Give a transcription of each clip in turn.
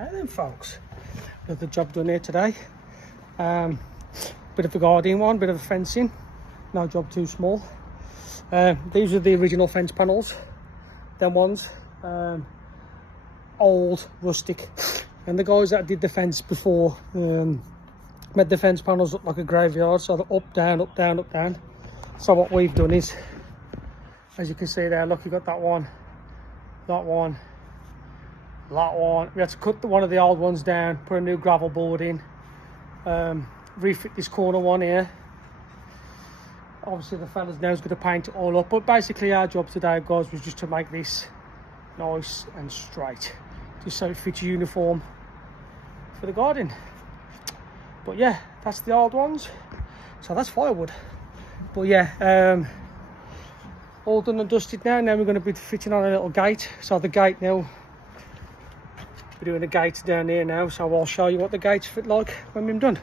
Okay then folks, another job done here today. Bit of a gardening one, bit of a fencing, no job too small. These are the original fence panels, them ones, old, rustic, and the guys that did the fence before made the fence panels look like a graveyard, so they're up, down, up, down, up, down. So what we've done is, as you can see there, look, you got that one, that one, that one. We had to cut one of the old ones down, put a new gravel board in, refit this corner one here. Obviously the fellas now is going to paint it all up, but basically our job today, guys, was just to make this nice and straight, just so it fits uniform for the garden. But yeah, that's the old ones, so that's firewood. But yeah, all done and dusted now. Now we're going to be fitting on a little gate. So the gate now, we're doing the gates down here now, so I'll show you what the gates fit like when we're done.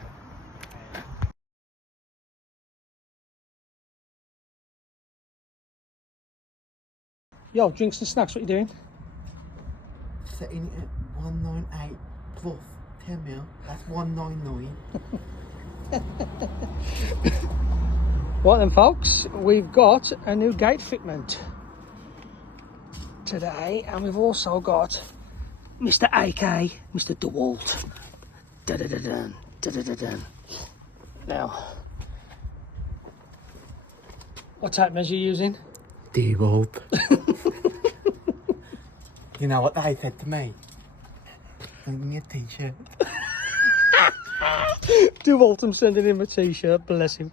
Yo, drinks and snacks, what you doing? Setting it at 198 plus 10 mil, that's 199. Right then folks, we've got a new gate fitment today, and we've also got Mr. AK, Mr. DeWalt. Da-da-da-dun, da-da-da-dun. Now, what tape measure are you using? DeWalt. You know what they said to me? Send me a t-shirt. DeWalt, I'm sending him a t-shirt, bless him.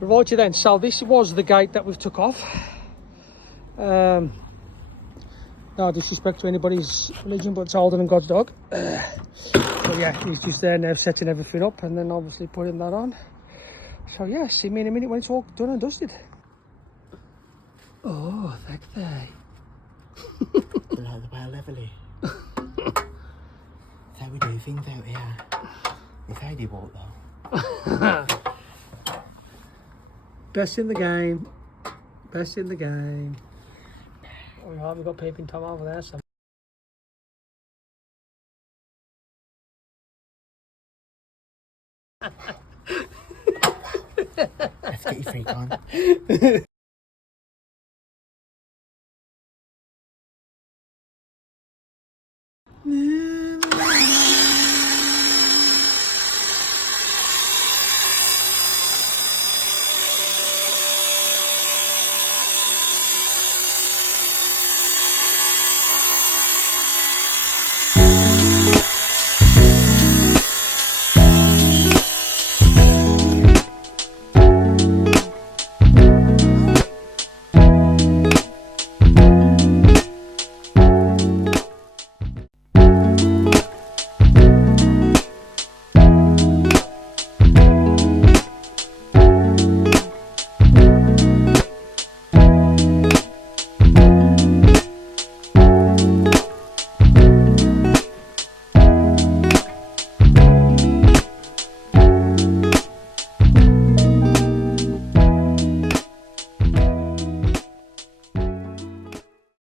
Righty then, so this was the gate that we've took off. No disrespect to anybody's religion, but it's older than God's dog. But yeah, he's just there now setting everything up and then obviously putting that on. So yeah, see me in a minute when it's all done and dusted. Oh, thank they. Below the well levelly. That's how we do things out here. It's how DeWalt though. Best in the game. Best in the game. Oh, yeah, we've got peeping Tom over there. So. Let's get your freak on.